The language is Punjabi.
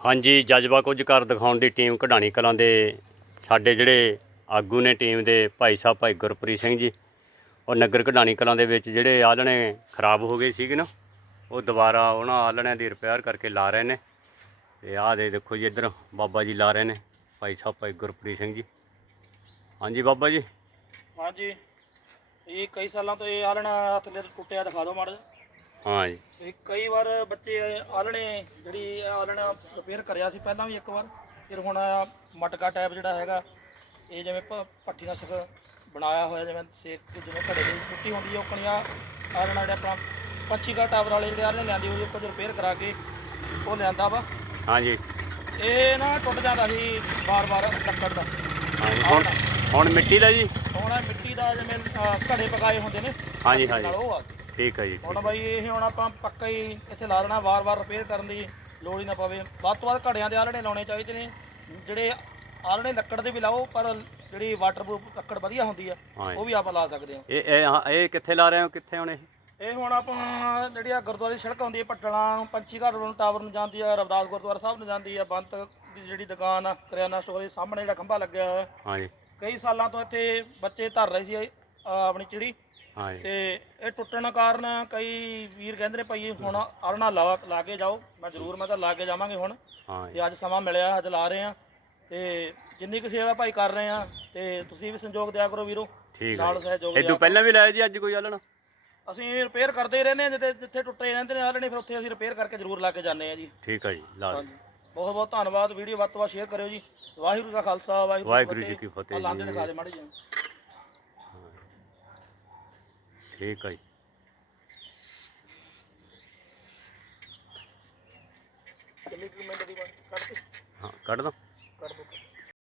ਹਾਂਜੀ, ਜਜ਼ਬਾ ਕੁਝ ਕਰ ਦਿਖਾਉਣ ਦੀ ਟੀਮ ਕਢਾਣੀ ਕਲਾਂ ਦੇ ਸਾਡੇ ਜਿਹੜੇ ਆਗੂ ਨੇ ਟੀਮ ਦੇ ਭਾਈ ਸਾਹਿਬ, ਭਾਈ ਗੁਰਪ੍ਰੀਤ ਸਿੰਘ ਜੀ। ਔਰ ਨਗਰ ਕਢਾਣੀ ਕਲਾਂ ਦੇ ਵਿੱਚ ਜਿਹੜੇ ਆਲਣੇ ਖਰਾਬ ਹੋ ਗਏ ਸੀਗੇ ਨਾ, ਉਹ ਦੁਬਾਰਾ ਉਹਨਾਂ ਆਲਣਿਆਂ ਦੀ ਰਿਪੇਅਰ ਕਰਕੇ ਲਾ ਰਹੇ ਨੇ। ਤੇ ਆਹ ਦੇ ਦੇਖੋ ਜੀ ਇੱਧਰ, ਬਾਬਾ ਜੀ ਲਾ ਰਹੇ ਨੇ, ਭਾਈ ਸਾਹਿਬ, ਭਾਈ ਗੁਰਪ੍ਰੀਤ ਸਿੰਘ ਜੀ। ਹਾਂਜੀ ਬਾਬਾ ਜੀ। ਹਾਂਜੀ। ਇਹ ਕਈ ਸਾਲਾਂ ਤੋਂ ਇਹ ਆਲਣਾ ਥੱਲੇ ਤੋਂ ਟੁੱਟਿਆ ਦਿਖਾ ਦਿਓ ਮਾੜਾ ਹਾਂ ਜੀ। ਇਹ ਕਈ ਵਾਰ ਬੱਚੇ ਆਲਣੇ ਜਿਹੜੀ ਆਲਣਾ ਰਿਪੇਅਰ ਕਰਿਆ ਸੀ ਪਹਿਲਾਂ ਵੀ ਇੱਕ ਵਾਰ ਫਿਰ ਹੁਣ ਆਹ ਮਟਕਾ ਟਾਈਪ ਜਿਹੜਾ ਹੈਗਾ ਇਹ ਜਿਵੇਂ ਭ- ਭੱਠੀ ਨਾਲ ਸਕ ਬਣਾਇਆ ਹੋਇਆ ਜਿਵੇਂ ਸੇਕ ਜਿਵੇਂ ਘੜੇ ਦੀ ਟੁੱਟੀ ਹੁੰਦੀ ਹੈ ਉਹ ਕਣੀਆਂ ਆਲਣਾ ਜਿਹੜਾ ਆਪਣਾ ਪੰਛੀ ਘਰ ਟਾਵਰ ਵਾਲੇ ਜਿਹੜੇ ਆਲਣੇ ਲਿਆਂਦੀ ਹੋਈ ਕੁਝ ਰਿਪੇਅਰ ਕਰਾ ਕੇ ਉਹ ਲਿਆਂਦਾ ਵਾ। ਹਾਂਜੀ ਇਹ ਨਾ ਟੁੱਟ ਜਾਂਦਾ ਸੀ ਬਾਰ-ਬਾਰ ਲੱਕੜ ਦਾ। ਹਾਂਜੀ ਹੁਣ ਹੁਣ ਮਿੱਟੀ ਦਾ ਜੀ। ਹੁਣ ਇਹ ਮਿੱਟੀ ਦਾ ਜਿਵੇਂ ਅਹ, ਘੜੇ ਪਕਾਏ ਹੁੰਦੇ ਨੇ ਹਾਂਜੀ ਨਾਲ ਹਾਂਜੀ ਉਹ ਆ ਠੀਕ ਹੈ ਜੀ ਹੁਣ ਬਾਈ ਇਹ ਹੁਣ ਆਪਾਂ ਪੱਕਾ ਹੀ ਇੱਥੇ ਲਾ ਦੇਣਾ ਵਾਰ-ਵਾਰ ਰਿਪੇਅਰ ਕਰਨ ਦੀ ਲੋੜ ਹੀ ਨਾ ਪਵੇ। ਵੱਧ ਤੋਂ ਵੱਧ ਘੜਿਆਂ ਦੇ ਆਲਣੇ ਲਾਉਣੇ ਚਾਹੀਦੇ ਨੇ। ਜਿਹੜੇ ਆਲਣੇ ਲੱਕੜ ਦੇ ਵੀ ਲਾਓ ਪਰ ਜਿਹੜੀ ਵਾਟਰਪ੍ਰੂਫ ਲੱਕੜ ਵਧੀਆ ਹੁੰਦੀ ਆ ਹਾਂ ਉਹ ਵੀ ਆਪਾਂ ਲਾ ਸਕਦੇ ਹਾਂ। ਇਹ ਇਹ ਹਾਂ, ਇਹ ਕਿੱਥੇ ਲਾ ਰਹੇ ਹੋ ਕਿੱਥੇ ਹੁਣ ਇਹ? ਇਹ ਹੁਣ ਆਪਾਂ ਜਿਹੜੀ ਆ ਗੁਰਦੁਆਰੇ ਦੀ ਸੜਕ ਆਉਂਦੀ ਹੈ ਪੱਟਣਾ ਪੰਛੀ ਘਰ ਨੂੰ ਟਾਵਰ ਨੂੰ ਜਾਂਦੀ ਆ ਰਵਦਾਸ ਗੁਰਦੁਆਰਾ ਸਾਹਿਬ ਨੂੰ ਜਾਂਦੀ ਆ ਬੰਤ ਦੀ ਜਿਹੜੀ ਦੁਕਾਨ ਆ ਕਰਿਆਨਾ ਸਟੋਰ ਦੇ ਸਾਹਮਣੇ ਜਿਹੜਾ ਖੰਭਾ ਲੱਗਿਆ ਹੋਇਆ। ਹਾਂਜੀ ਕਈ ਸਾਲਾਂ ਤੋਂ ਇੱਥੇ ਬੱਚੇ ਧਰ ਰਹੇ ਸੀ ਅਹ, ਆਪਣੀ ਚਿੜੀ। ਤੇ ਇਹ ਟੁੱਟਣ ਕਾਰਨ ਕਈ ਵੀਰ ਕਹਿੰਦੇ ਨੇ ਭਾਈ ਹੁਣ ਅਰਣਾ ਲਾ ਲਾ ਕੇ ਜਾਓ। ਮੈਂ ਜ਼ਰੂਰ ਮੈਂ ਤਾਂ ਲਾ ਕੇ ਜਾਵਾਂਗੇ ਹੁਣ। ਤੇ ਅੱਜ ਸਮਾਂ ਮਿਲਿਆ ਅੱਜ ਲਾ ਰਹੇ ਆ ਤੇ ਜਿੰਨੀ ਕੁ ਸੇਵਾ ਭਾਈ ਕਰ ਰਹੇ ਆ ਤੇ ਤੁਸੀਂ ਵੀ ਸੰਯੋਗ ਦਿਆ ਕਰੋ ਵੀਰੋ। ਨਾਲ ਸਹਿਯੋਗ ਇਹ ਤੋਂ ਪਹਿਲਾਂ ਵੀ ਲਾਇਆ ਜੀ ਅੱਜ ਕੋਈ ਆਲਣਾ? ਅਸੀਂ ਰਿਪੇਅਰ ਕਰਦੇ ਹੀ ਰਹਿੰਦੇ ਹਾਂ ਜਿੱਥੇ ਜਿੱਥੇ ਟੁੱਟੇ ਰਹਿੰਦੇ ਨੇ ਆਲਣੇ ਫਿਰ ਉੱਥੇ ਅਸੀਂ ਰਿਪੇਅਰ ਕਰਕੇ ਜ਼ਰੂਰ ਲਾ ਕੇ ਜਾਂਦੇ ਆ ਜੀ। ਠੀਕ ਹੈ ਜੀ ਲਾ ਬਹੁਤ ਬਹੁਤ ਧੰਨਵਾਦ। ਵੀਡੀਓ ਵੱਧ ਤੋਂ ਵੱਧ ਸ਼ੇਅਰ ਕਰਿਓ ਜੀ। ਵਾਹਿਗੁਰੂ ਦਾ ਖਾਲਸਾ ਵਾਹਿਗੁਰੂ ਜੀ ਕੀ ਫਤਿਹ। ਲਾਂਦੇ। ਦਿਖਾ ਦੇ ਮਾੜੀ ਜੀ ਠੀਕ ਹੈ ਜੀ। ਕਿੰਨੀ ਕੁ ਮਿੰਟ ਦੀ ਕੱਢ ਹਾਂ ਕੱਢ ਦੋ।